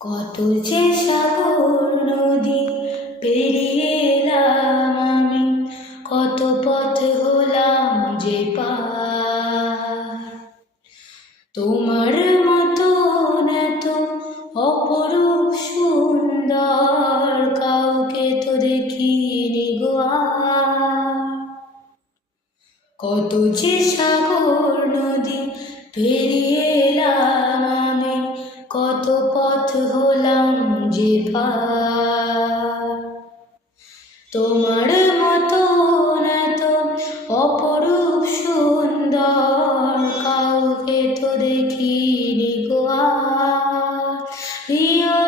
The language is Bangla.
কত যে সাগর নদী পেরিয়ে এলাম আমি, কত পথ হলাম যে পার। তোমার মতো এত অপরূপ সুন্দর কাউকে তো দেখিনি গো আর। কত যে সাগর নদী পেরিয়ে এলাম আমি, কত পথ হলাম যে পার। তোমার মতো এত অপরূপ সুন্দর কাউকে তো দেখিনি গো আর। প্রিয়